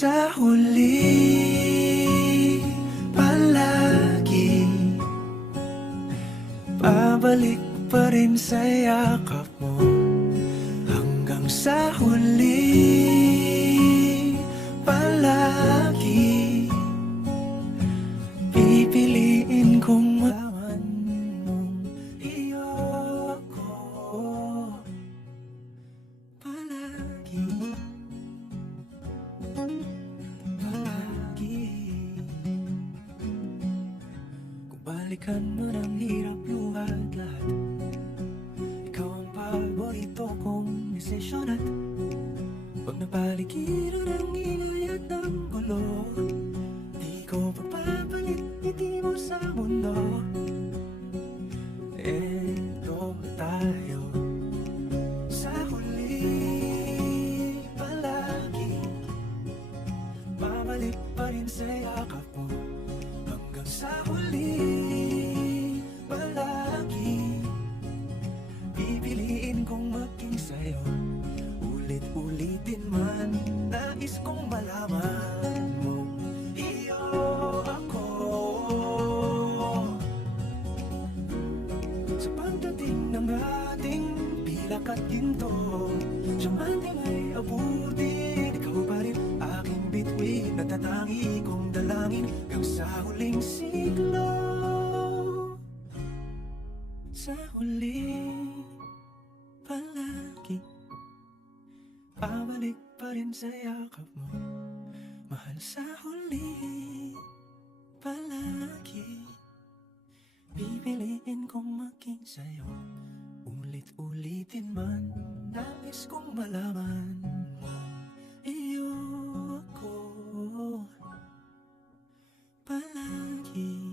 sa huli, palagi babalik pa rin sa yakap mo. Hanggang sa huli, palagi pipiliin kong malaman mong iyo ako. Palagi, palagi. Kung balikan mo ng hirap luhat lahat, ikaw ang paborito kong desisyon. At pag napaligiran ng ingay at ng gulo, di ko pagpapalit ngiti mo sa mundo. Eto tayo sa huli, palagi babalik pa rin sa yakap mo. Hanggang sa huli, palagi pipiliin kong maging sa'yo. Ulit-ulitin man, nais kong malaman mo iyo ako. Sa pagdating ng ating pilak at ginto, siya man di may abutin, ikaw pa rin aking bituin, natatangi kong dalangin hanggang sa huling siglo. Sa huli, palagi babalik pa rin sa yakap mo. Mahal, sa huli, palagi pipiliin kong maging sa'yo. Ulit-ulitin man, nais kong malaman mo iyo ako. Palagi.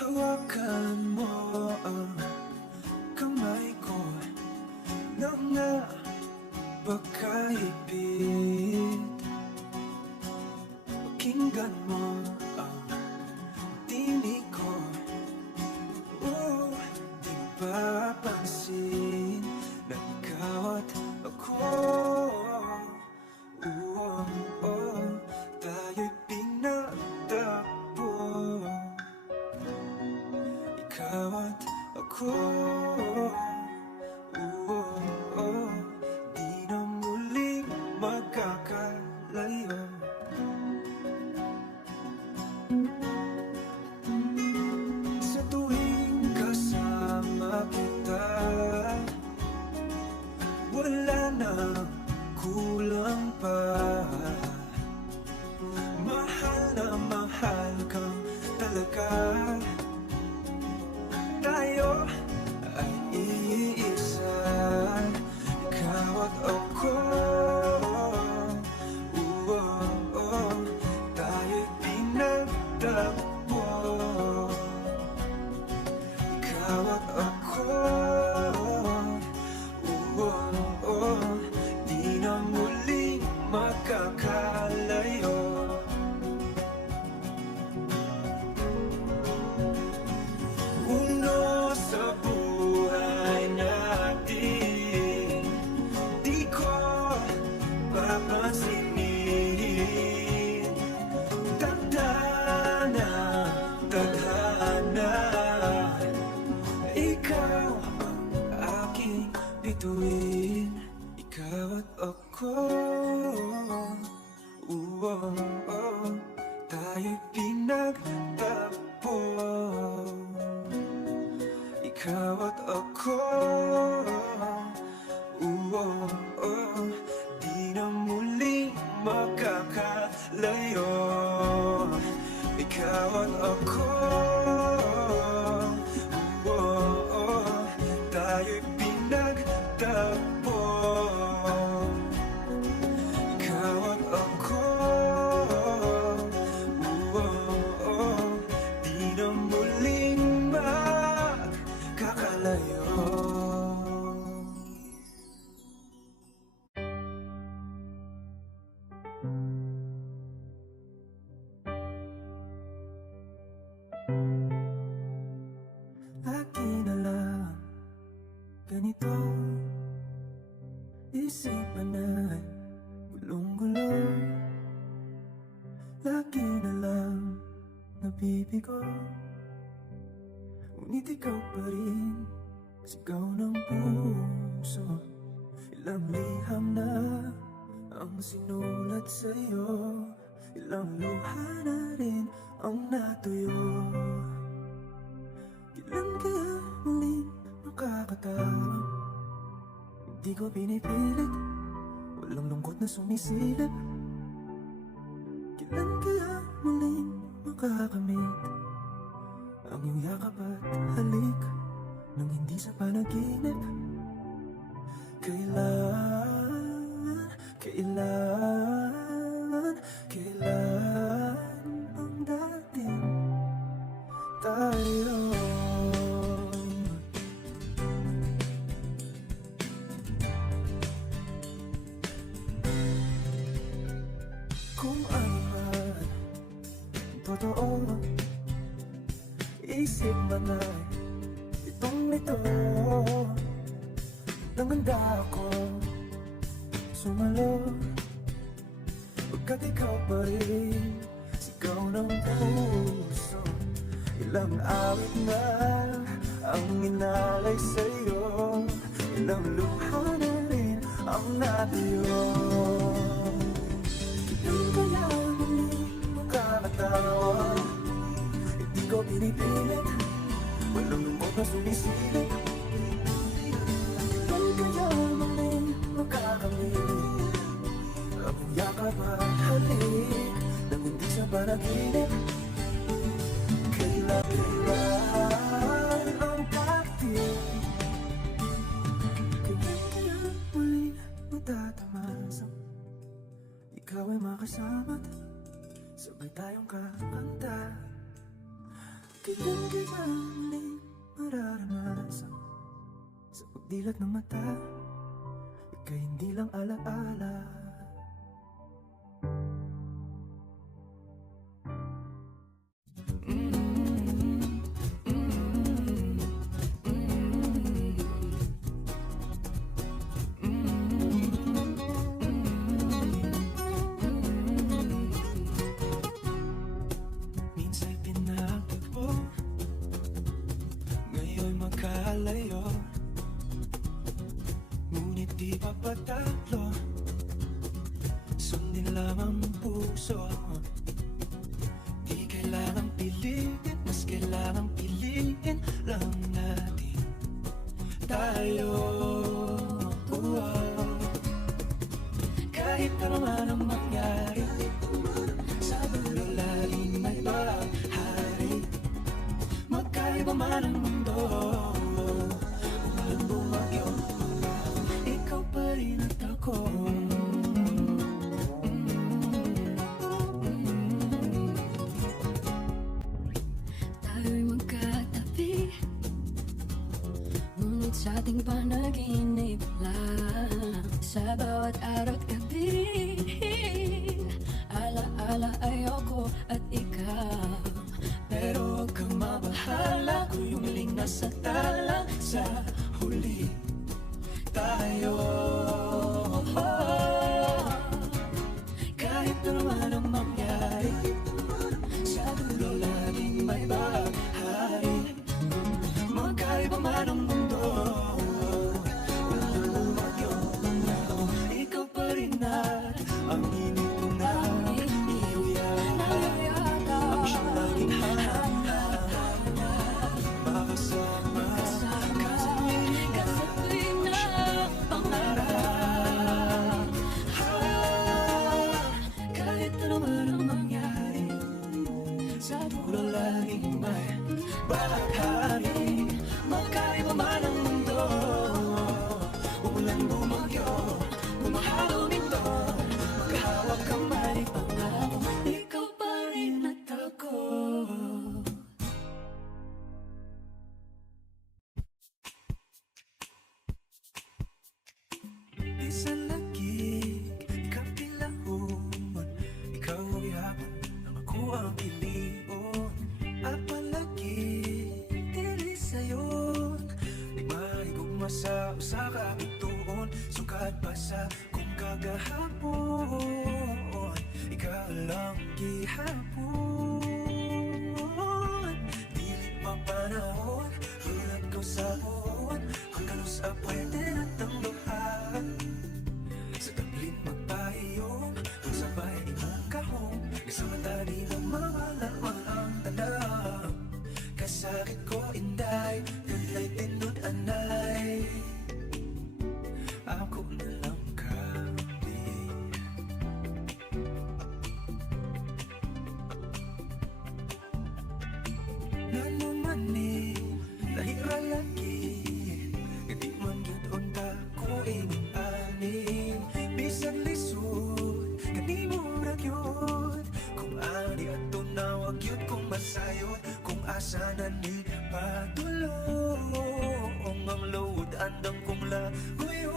Hawakan mo ang kamay ko nang napakaipit. Pakinggan mo ang tinig ko, di papansin na ikaw at ako. Tayo'y pinagtagpo, ikaw at ako. Di na muling magkakalayo. Sa tuwing kasama kita, wala nang kulang pa. Mahal na mahal kang talaga. Tayo ay iisa, ikaw at ako. Tayo'y pinagtagpo, ikaw at ako. Di na muling magkakalayo. Uno sa buhay natin, di ko papansinin. Tadhana, tadhana, ikaw ang aking bituin, ikaw at ako. Tayo'y pinagtagpo, ikaw at ako. Di na muling magkakalayo, ikaw at ako. Tayo'y pinagtagpo, ikaw at ako. Di na muling magkakalayo. ganito, isipan na gulong-gulo, lagi na lang nabibigo. Ngunit ikaw pa rin, sigaw ng puso. Ilang liham na ang sinulat sa'yo, ilang luha na rin ang natuyo. Kailan kaya muling makakatawag? Hindi ko pinipilit, walang lungkot na sumisilip. Kailan kaya muling makakamit ang iyong yakap at halik nang hindi sa panaginip? Kailan ang dating tayo? Kung ano man totoo, isip man ay itong nito. Nanganda ako sumalo, pagkat ikaw pa rin, sigaw ng puso. Ilang awit na ang inalay sa'yo, ilang luha na rin ang natuyo. Kailan kaya muling makakatawa? Hindi ko pinipilit, walang lumot na sumisilip. Kailan kaya muling makakamit ang yakap at halik nang hindi sa panaginip? Kailan ang dating? Kailan kaya muling matatamasang ikaw ay makasama't sabay tayong kakanta? Kailan kaya muling mararanasan sa pagdilat ng mata, ika'y hindi lang alaala. Minsa'y pinagtagpo, ngayon'y magkalayo, ngunit di pa patatlo. Sundin lamang puso, di kailangang pilitin, mas kailangang piliin lang natin tayo. Kahit ano man ang mangyari, sa dulo laging may bahari. Magkaiba man ang mundo, umulan bumagyo, ikaw pa rin at ako. Tayo'y magkatabi, ngunit sa ating panaginip lang. Sa bawat araw at gabi, alaala ayoko at ikaw. Pero huwag kang mabahala, kung yung muling nasa tala, sa huli tayo. Kahit ano man ang mangyari, sa dulo laging may bahari. Magkaiba man ang mundo, walang bumagyo, ikaw pa rin at ang init ko na iyuyat. Ang siyang laging hanap, makasama ka sa tuwing na pangarap. Kahit ano man ang mangyari, sa dulo laging may bahari. Magkaiba man ang mundo, umulan bumagyo, bumahalo nito, maghahawak kamay, pangako, ikaw pa rin at ako. Isang lagig, ikaw pilahon, ikaw ang ihapon, nang ako ang pilion. At palagi, dili sa'yo, di mahigugma sa Luwad pa sa kung kagahapon Ikaw lang gihapon Dili pa panahon Ulat ko sa buwan Hanggang sa pwede na tangduhan Sa tablin magpahiyong Kung sabay imong kahong Kasama tani mo mawalaman ang tandang Kasakit ko inday Ganlay tinod anay Ako na lang kami Ngano man ni Lahira lagi Hindi man yun unta ko ining ani Bisan lisod Kanimo ra gyud Kung ani at tunawag yun Kung masayod Kung asa na ni patulong Ang load andang kong laguyon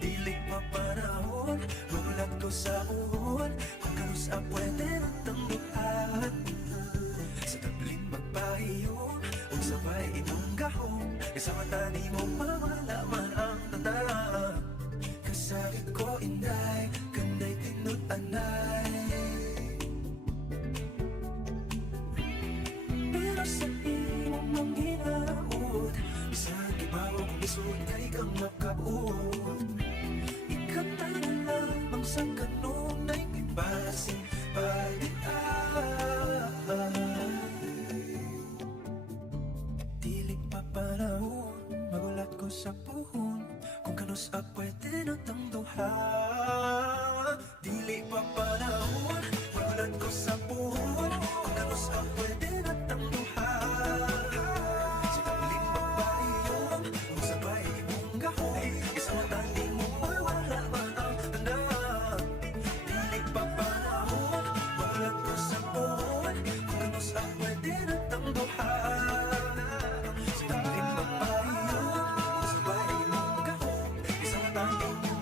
Dili pa panahon Ulat ko sa uwan Hanggang sa pwede na tangduhan Sa tabling magpahiyong Kung sabay imong gahong Kasama tani mo mawalaman ang tanda Kasakit ko inday Kanday tinod anay Pero sa imong manghinaot Isang kibaw kung isod kay kang makabuot Ikanta na lamang sa kanong na ikipasing Dili pa panahon Magulat ko sa puhon Kung kanus at pwede na tangduhan Dili pa panahon Magulat ko sa puhon Kung kanus at pwede na tangduhan Sa tabling magpahiyong Kung sabay imong gahon Isang tali mo mawala man ang tanda Dili pa panahon Magulat ko sa puhon Kung kanus at pwede na tangduhan Sa tabling magpahiyong Kung sabay imong gahon Isang tali mo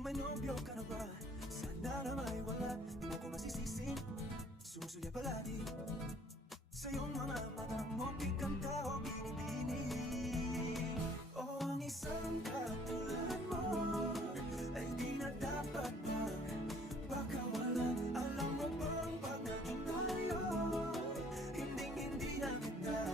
Kung may nobyo ka na ba, sana na may wala. Di mo ko masisisi, susuya palagi sa iyong mga mata mo, pikanta o binibini. O ang isang katulad mo ay di na dapat pagkawalan. Alam mo bang pag naging tayo, hindi na kita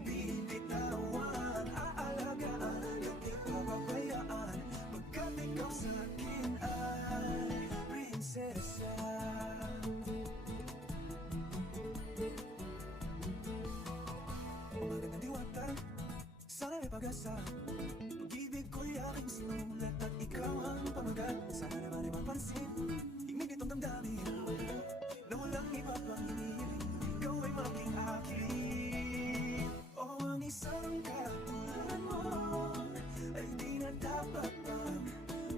bibitawan. Aalagaan, hindi pababayaan, pagkat ikaw sa akin ay prinsesa. Magandang diwata, sana may pag-asa. Pag-ibig ko'y aking sinulat at ikaw ang pamagat. Sana naman ay mapansin, hingin itong damdamin na walang iba pang hinihiling, ikaw ay maging akin. O ang isang katulad mo ay di na dapat pang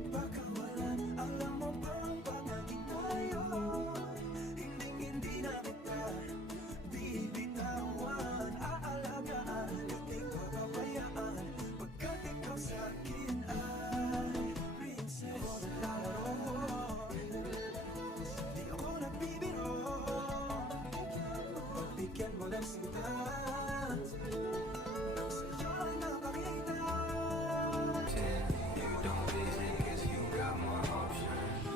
pagkawalan. Alam mo bang pag naging tayo, hindi na kita bibitawan. Aalagaan, hindi pababayaan, pagkat ikaw sa akin ay prinsesa. Lalaro mo, di ako nagbibiro, pagbigyan mo ng sinta, ang sa'yo ay nakakita. You don't visit 'cause you got more options.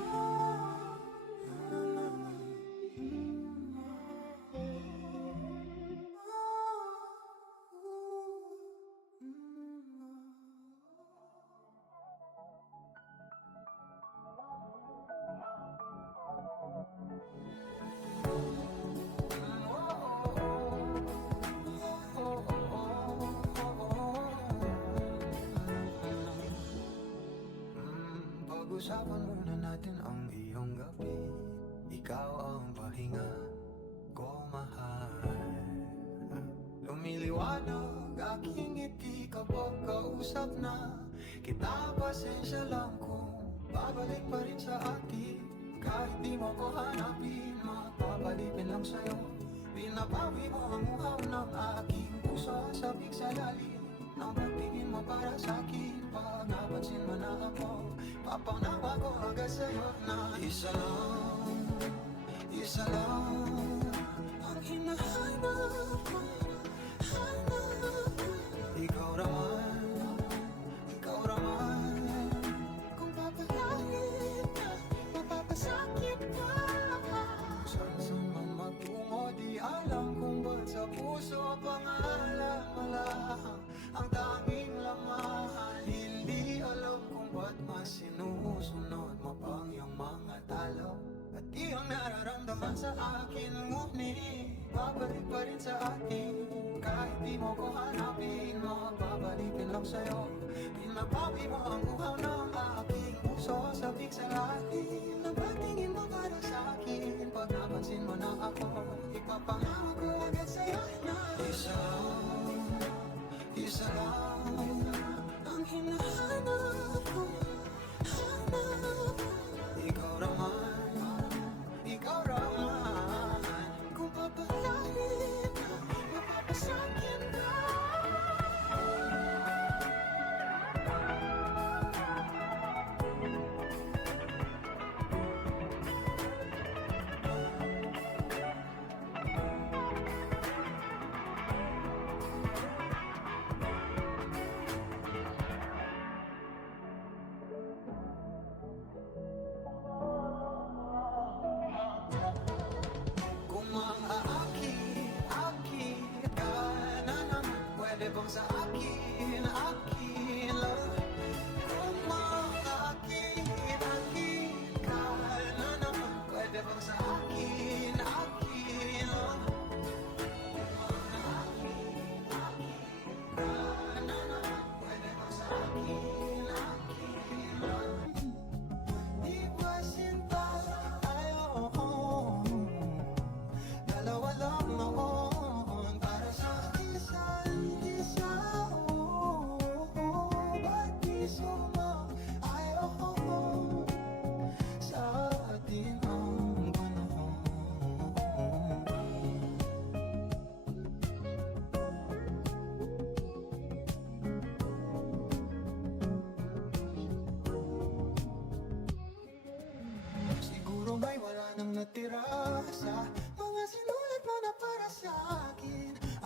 Pag-usapan muna natin ang iyong gabi. Ikaw ang pahinga ko, mahal. Lumiliwanag aking ngiti kapag kausap na kita. Pasensya lang kung babalik pa rin sa atin. Kahit di mo ko hanapin, mapapalipin lang sa'yo. Binabawi mo ang uhaw ng aking puso. Sabik sa lalim ng pagtingin mo para sa'kin. Pag napansin mo na ako, papanawa ko agad sa'yo na isa lang ang hinahanap ko. Ikaw raman, kung papalahin ka, mapapasakit ka. Saan man magtungo, di alam kung ba't sa puso pangalan mo lang ang tanging laman. Hindi alam kung ba't mas sinusunod mo pang iyong mga talo. At iyong nararamdaman sa akin, ngunit babalik pa rin sa atin. Kahit di mo ko hanapin, mapapalipin lang sa'yo. Pinabawi mo ang uhaw ng aking puso. Sabik sa lalim ng pagtingin mo para sa akin. Pag napansin mo na ako, ipapangako ko agad sa'yo na isa lang ang hinahanap ko. Ikaw raman, kung papalahin ka, mapapasakit ka. Kung maaakit ka na naman, pwede bang sa akin lang? Kung maaakit ka na naman, pwede bang sa akin lang? Kung maaakit ka na naman, pwede bang sa akin lang? Di ba sinta tayo? Dalawa lang noon para sa isa't isa.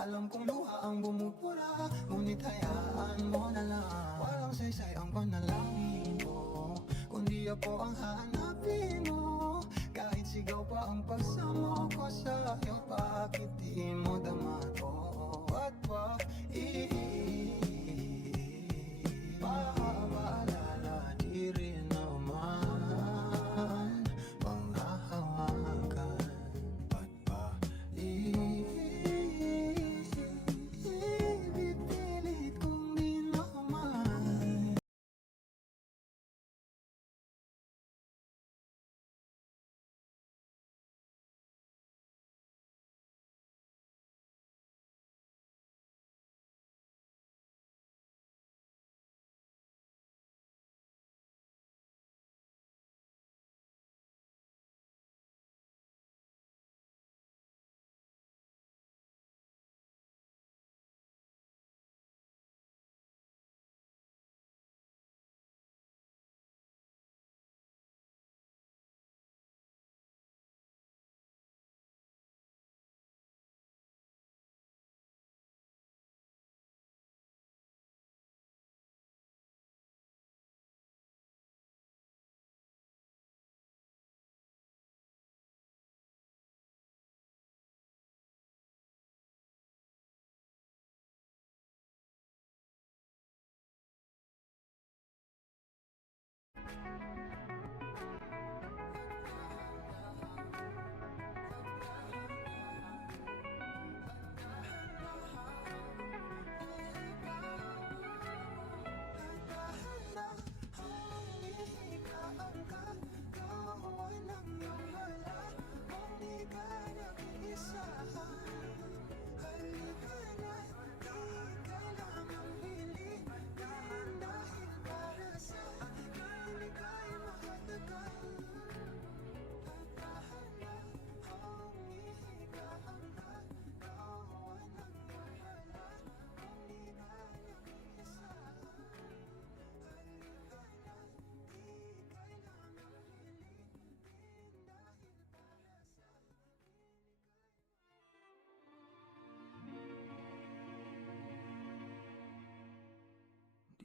Alam kong luha ang bumubura, ngunit hayaan mo na lang. Walang saysay ang panalangin mo, kundi ako ang hanapin mo. Kahit sigaw pa ang pagsamo ko sa'yo, bakit di mo dama to? At maalala di rin naman panghahawakan. Ba't ba ipipilit kong di naman?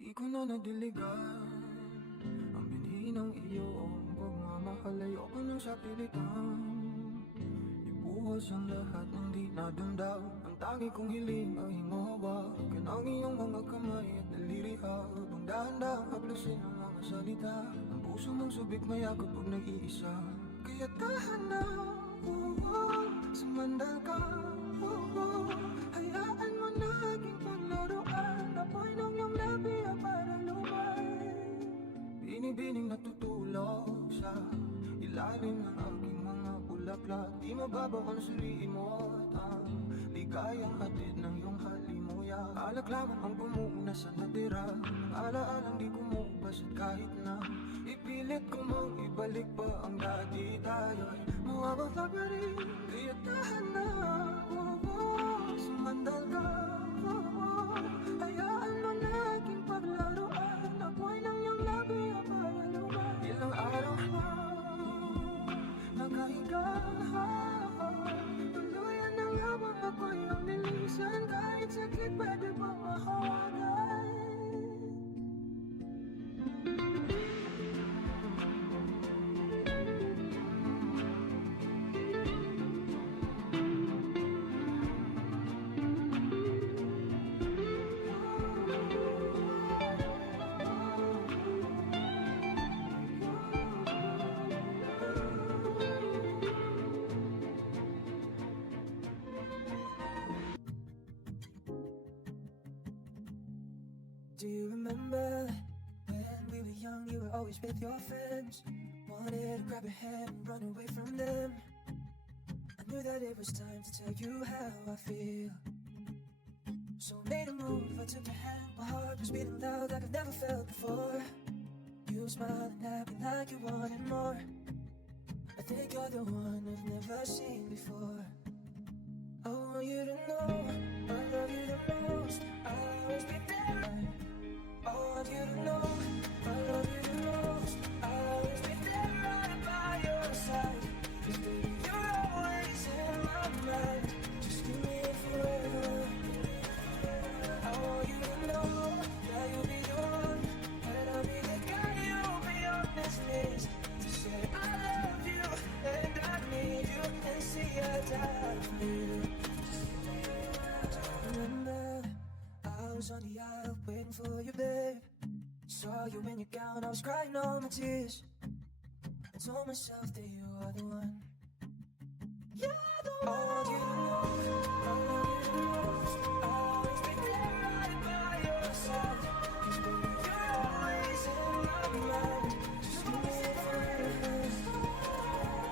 Di ko na nadiligan ang binhi ng iyong pagmamahal. Ayoko nang sa pilitan ibuhos ang lahat ng di nadamdaw. Ang tangi kong hiling ay hingawagin ang iyong mga kamay at daliri, habang dahan-dahang hablusin ang mga salita. Ang puso mong subik mayakap pag nag-iisa. Kaya tahan na, sumandal ka, hayaan mo na aking paglaruan. Apoy ng iyong labi para lumay, binibining natutulog sa ilalim ng aking mga bulaklak. Di mababaw ang suriin mo at ang ligayang hatid ng iyong halimuyak. Alak lamang ang pumuna sa natira ng alaalang di kumupas. At kahit na ipilit ko mang ibalik pa ang dati, tayo'y mawawala pa rin. Kaya tahan na, sumandal ka, hayaan mo na aking paglaruan. Apoy ng iyong labi para lumay. Ilang araw na nakahiga, tuluyan ang habang ako'y ang nilisan. Kahit saglit pwede ba mahawagan? Do you remember when we were young, you were always with your friends? Wanted to grab your hand and run away from them. I knew that it was time to tell you how I feel. So I made a move, I took your hand. My heart was beating loud like I've never felt before. You smiled and at me like you wanted more. I think you're the one I've never seen before. I want you to know I love you the most. I'll always be there. I want you to know I love you the most. I'll always be there right by your side. 'Cause baby, you're always in my mind. Just give me forever. say I love you and I need you and see I die for you. Remember, I was on the aisle waiting for you, babe. Saw you in your gown, I was crying all my tears. I told myself that you are the one. You're the one. All you know, I'll always be there right by your side. 'Cause baby, you're always in my mind. Just give me a friend.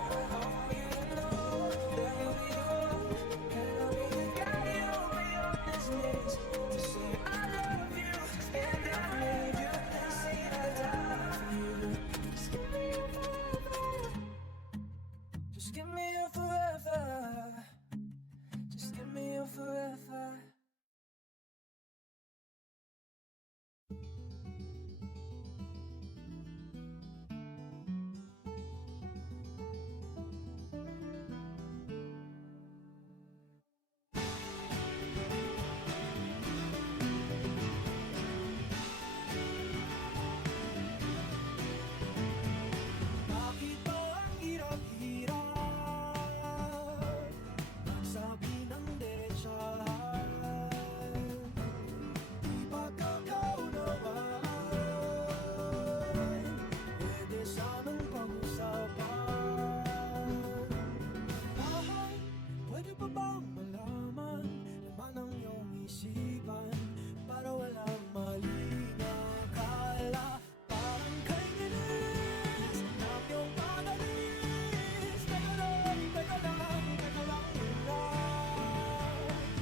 All you know, that you'll be the one. And I'll be the guy you'll be on his knees to say I love you and I need you and say I die for you. Just give me a forever. Just give me a forever. Just give me a forever. Bakit ba ang hirap-hirap magsabi ng diretsahan? Di ba kakaunawaan? Pwede sanang pag-usapan. Mahal, pwede ba bang malaman laman ng iyong isipan para walang maling akala? Parang kay Ines, hanap yung pagalis. Teka lang, teka lang, teka lang muna.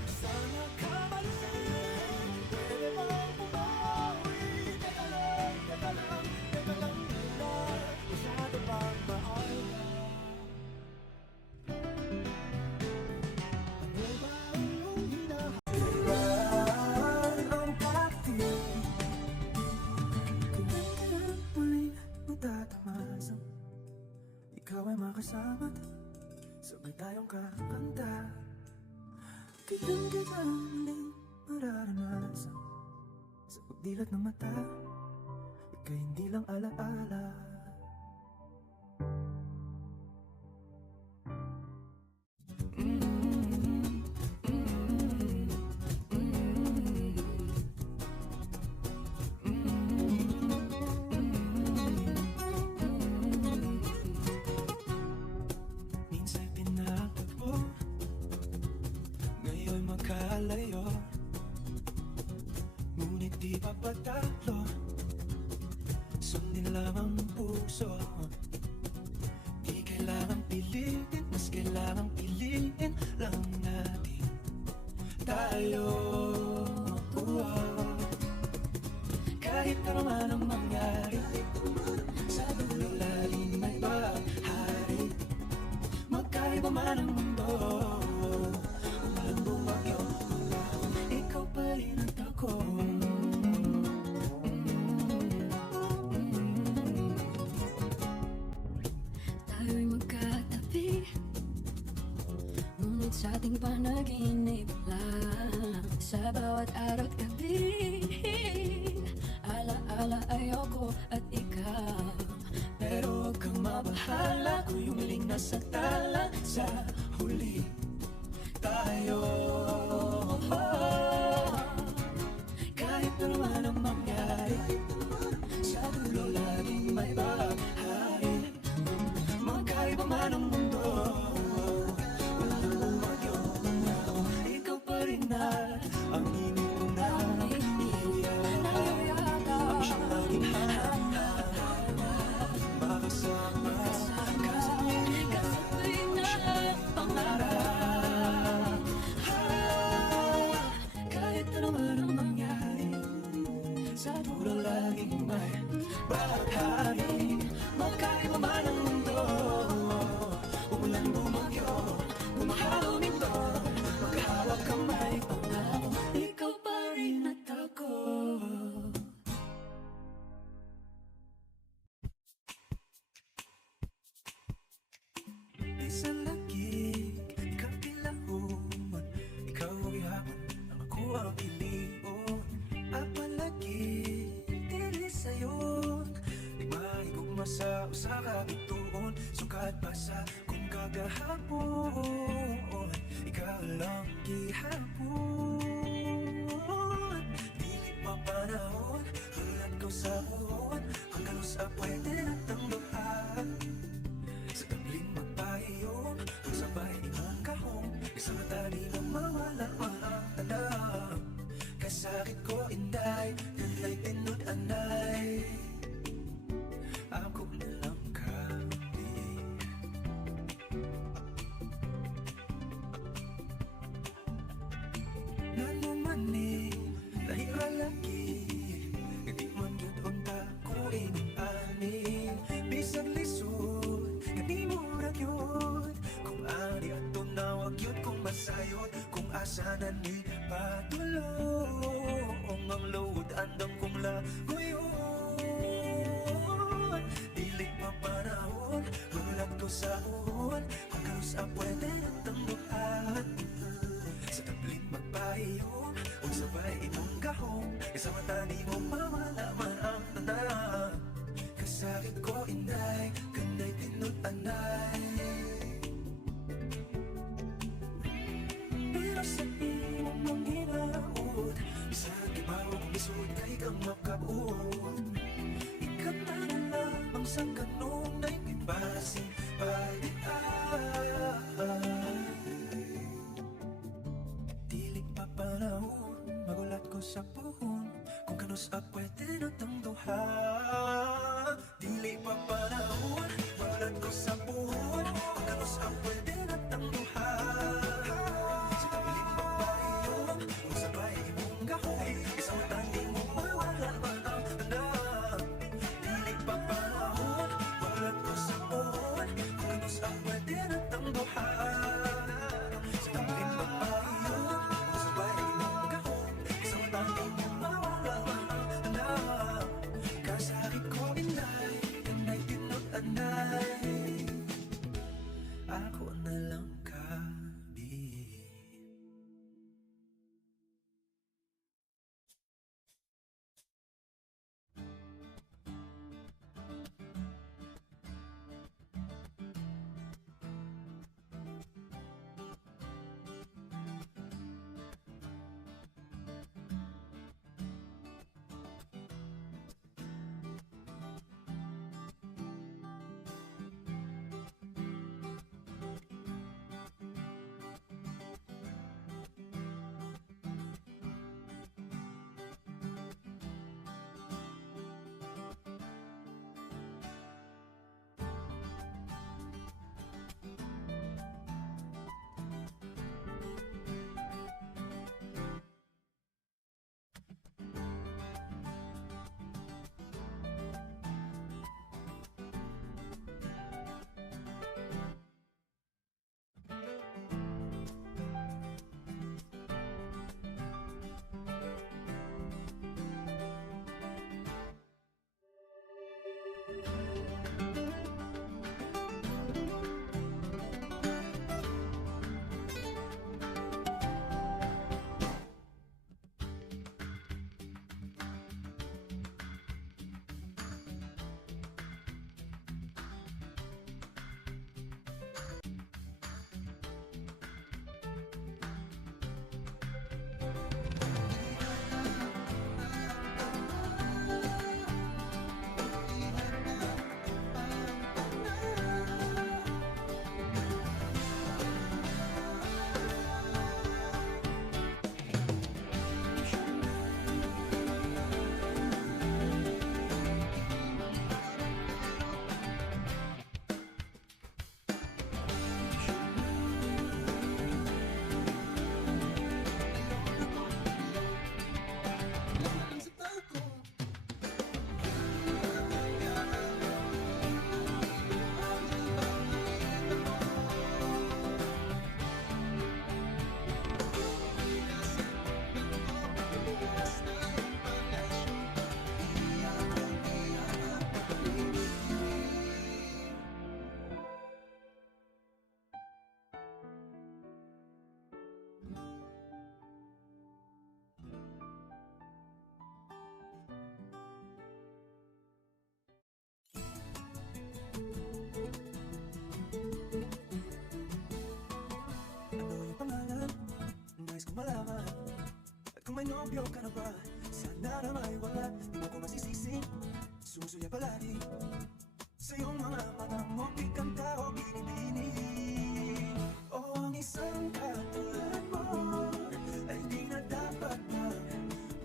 Sana kamalisin, pwede bang bumawi? Teka lang, teka lang, teka lang muna. Masyado bang maaga? Ano ba ang iyong hinahanap? Ang pati-pati kailan muling magtatamasa? Ikaw ay makasama, sabay tayong kakanta. Kailan kita muling mararanasan? Sa pagdilat ng mata, ika'y hindi lang alaala. Minsan pinagtagpo, ngayon magkalayo. Ngunit di pa patalo, sundin lang ang puso. Di kailangang pilitin, mas kailangang pilitin lang natin tayo. Kahit ano man ang mangyari, sa dulo laging may bahari. Magkaiba man ang mundo, umalang bumagyo, ikaw pa rin ang tako. Tayo'y magkatabi, ngunit sa ating panaginip lang. Sa bawat araw at gabi, ala-ala ayoko at ikaw. Pero huwag kang mabahala kung yung muling nasa tala. Sa huli tayo. Kahit ano man ang mangyari, sa dulo laging may bahari. Magkaiba man ang mundo, walang bumagyo, ikaw pa rin at ang inuunang iyayakap. Siyang laging hanap, makasama, kasabay na pangarap. Kahit ano man ang mangyari, sa dulo laging may bahari. at basa kung kagahapon ikaw lang gihapon. Dili pa panahon, hulat ko sa buhon, hanggang sa pwede na tanggahan. Sa tabling magpahiyong, ang sabay imong kahong, isang mata di mo mawala ang tanang. Kasakit ko inday, kanlay tinod anay, ako na lang kami. Nanumani, lahira lagi, hindi man yun unta ko inipani. Bisag lisod, hindi mo ragyod, kung ani at tunawag yun, kung masayod, kung asa na ni patulong. Ang load, andam kong lagoyon. Dili pa panahon, hulat ko sa buhon, hanggang sa pwede at tangguhan. Sa tabling magpahiyong, huwag sabay imong gahong, isang mata di mo mawala man ang tanda. Kasakit ko inday, kanday tinod anay, pero sa imong manginaot, sa gibawang lisod kay kang makabuot. Ikanta na lamang sa kanong na'y kibasing pag-iay. Dili pa panahon, magulat ko sa puhon, kung kanus a pwede na tangduha. Dili pa panahon, magulat ko sa puhon, kung kanus a pwede na tangduha. Sa tabling magpahiyong, kung sabay imong gahong, isang tandi mo mawala man ang tanda. Dili pa panahon, magulat ko sa puhon, kung kanus a pwede na tangduha. Sa tabling magpahiyong, kung sabay imong gahong, isang tandi mo mawala man ang tanda. Kasakit ko inay, kanay tinod anay, Nagkakambyo ka na ba? Sana na may wala, di mo ko masisisi. Susuya palagi sa iyong mga mata mo, ikanta o binibini. O ang isang katulad mo ay di na dapat na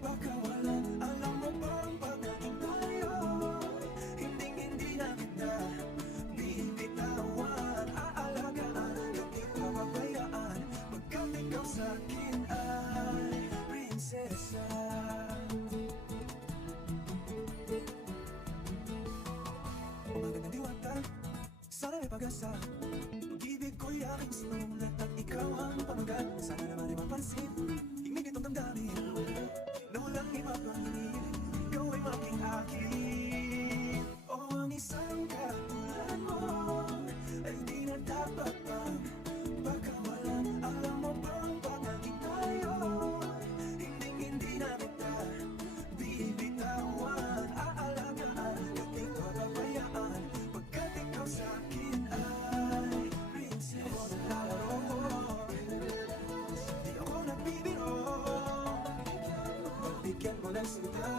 pagkawalan. Alam mo bang pag naging tayo, hindi na kita bibitawan. Aalagaan, hindi papabayaan, pagkat ikaw sa'kin ay prinsesa. Magandang diwata, sana may pag-asa. Pag-ibig ko'y aking sinulat at ikaw ang pamagat. Sana naman ay mapansin, himig itong damdamin na walang iba pang hinig, ikaw ay maging akin. O ang isang katulad mo ay di na dapat pang pagkawalan. Alam mo bang pag naging tayo, hindi na kita bibitawan. Aalagaan, hindi papabayaan, pagkat ikaw sa'kin ay prinsesa. Lalaro mo, di ako nagbibiro. Pagbigyan mo ng sinta,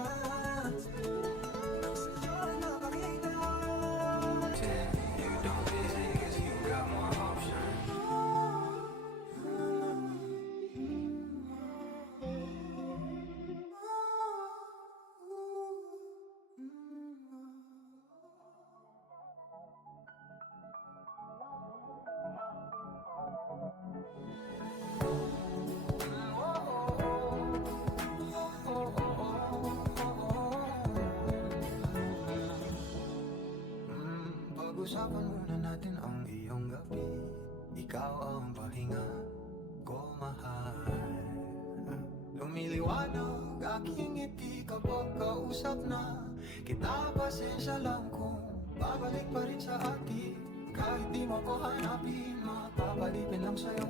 ang sa'yo ang napakita. You don't busy cause you got more options. Pag-usapan muna natin ang iyong gabi. Ikaw ang pahinga ko, mahal. Lumiliwanag aking ngiti kapag kausap na kita. Pasensya lang kung babalik pa rin sa atin. Kahit di mo ko hanapin, mapapalipin lang sa'yo.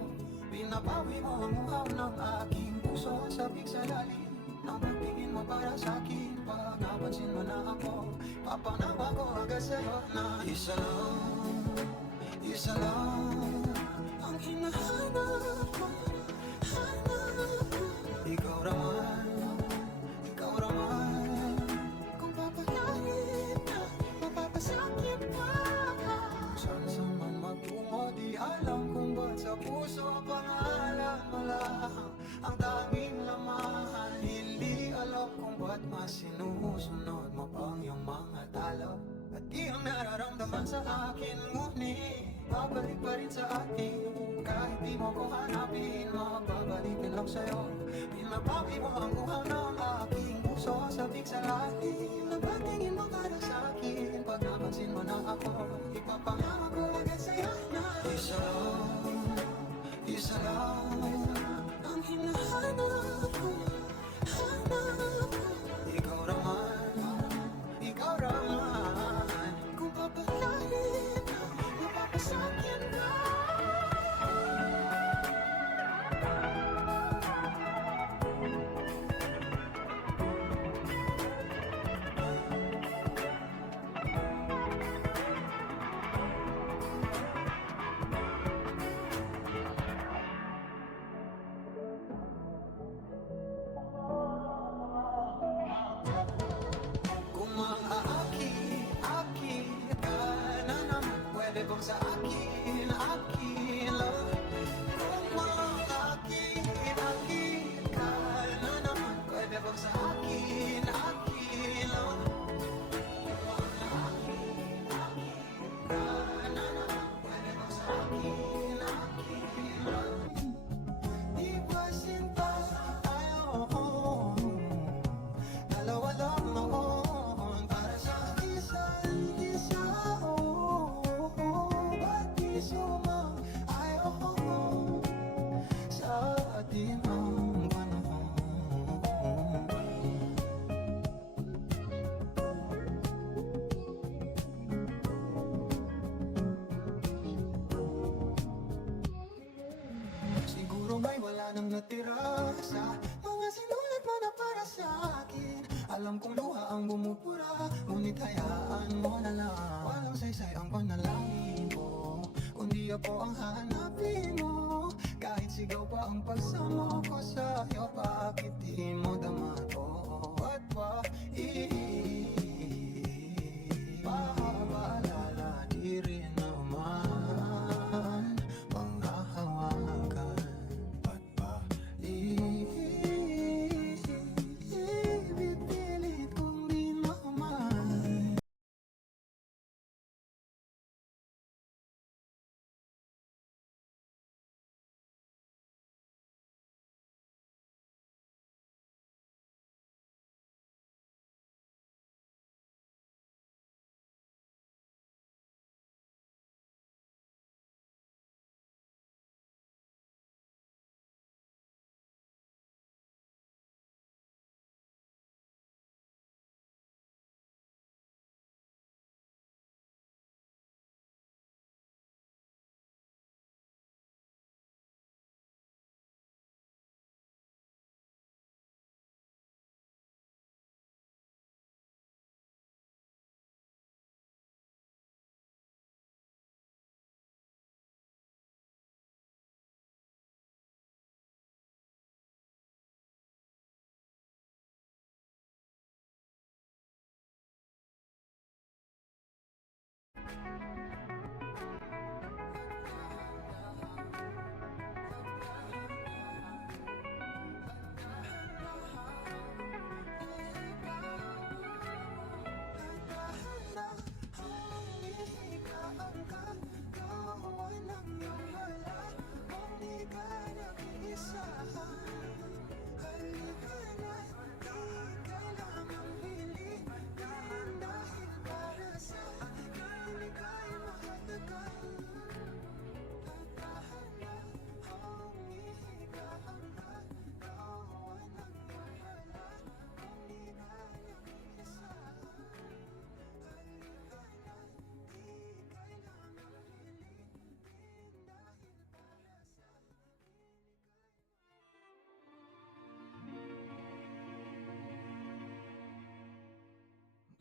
Pinapawi mo ang uhaw ng aking puso. Sabik sa lalim ng pagtingin mo para sa'kin. Pag napansin mo na ako, papanawa ko agad sa'yo na isa lang ang hinahanap ko, hanap ko. Ikaw raman, kung papalahin ka, mapapasakit pa. Saan sa man magtungo, di alam kung ba't sa puso pangalan mo lang ang tanging laman. Hindi alam kung ba't mas sinusunod mo pang iyong mga talo. At iyong nararamdaman sa akin, ngunit babalik pa rin sa atin. Kahit di mo ko hanapin, mapabalikin lang sa'yo. Pinapawi mo ang uhaw ng aking puso. Sabik sa lalim na pagtingin mo para sa'kin. Pag napansin mo na ako, ipapangako ko agad sa'yo na isa lang ang hinahanap ko, hanap ko. Ikaw raman, kung papalahin ka, mapapasakit ka. Kung maaaki ka na naman, pwede bang sa akin lang? Kung maaaki ka na naman, pwede bang sa akin lang? Kung maaaki ka na naman, pwede bang sa akin lang? Di ba sinta tayo? Dalawa lang noon para sa isa't isa. Ba't di sumang-ayon sa ating ang panahon? Siguro may wala nang natira sa mga sinulat mo na para sa akin. Alam kong luha ang bumubura, ngunit hayaan mo na lang. Walang saysay ang panalangin ko, kundi ako ang hanapin mo. Kahit Sigaw pa ang pagsama ko sa'yo. Bakit di mo dama to? At pa paalala di rin naman panghahawakan. At pa pipilit kong di maman.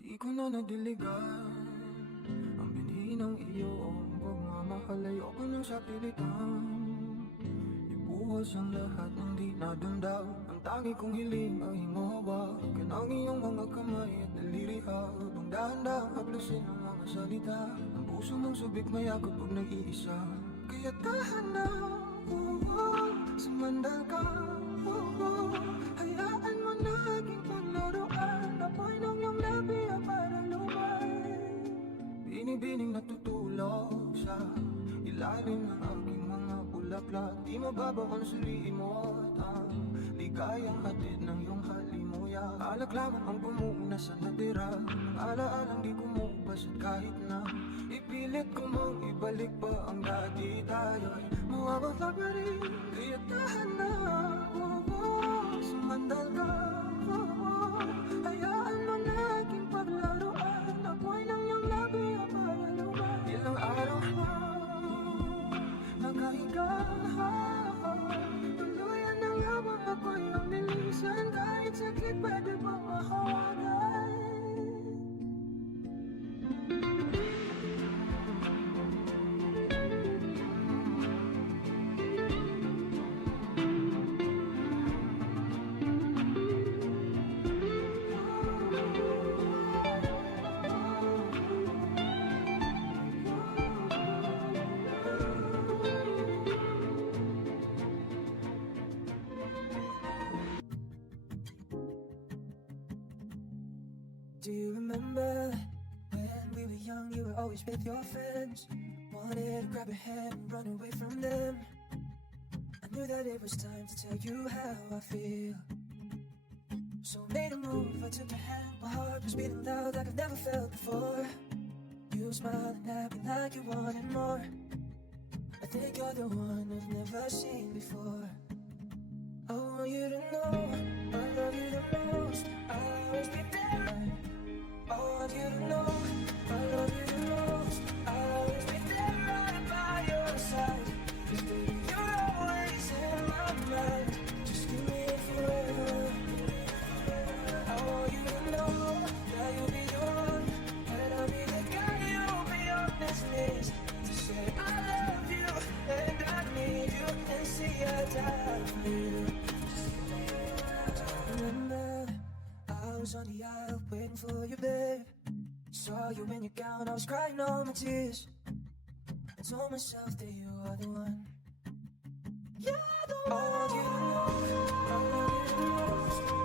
Di ko na nadiligan ang binhi ng iyong pagmamahal. Ayoko nang sa pilitan ibuhos ang lahat ng di nadamdam. Ang tangi kong hiling ay hingawag ka ng iyong mga kamay at daliri. Habang dahan-dahang haplusin ang mga salita. Ang puso mong subik mayakap pag nag-iisa. Kaya tahan na, sumandal ka, hayaan mo na aking paglaruan. Apoy ng iyong labi para lumay. Binibining natutulog sa ilalim ng aking mga bulaklak. Di mababaw ang suliin mo at ang ligayang hatid ng iyong halimuyak. Alaklaman ang pumuna sa natira ng alaalang di kumupas. At kahit na ipilit ko mong ibalik pa ang dati, tayo'y mawawala pa rin. Kaya tahan na, sumandal ka, hayaan mo na aking paglaruan. Apoy ng iyong labi para lumay. Ilang araw na nakahiga, tuluyan ng habang ako'y ang nilisan. Kahit sakit pwede bang mahawagan? Do you remember when we were young, you were always with your friends? Wanted to grab a hand and run away from them. I knew that it was time to tell you how I feel. So I made a move, I took your hand. My heart was beating loud like I've never felt before. You smiling at me like you wanted more. I think you're the one I've never seen before. I want you to know I love you the most. I'll always be there. I want you to know I love you the most. I'll always be there right by your side. 'Cause baby, you're always in my mind. Just give me forever. I want you to know that you'll be the one, and I'll be the guy you'll be honest with. To say I love you and I need you and see I I told myself that you are the one. You're the one. I love you the most. I love you the most.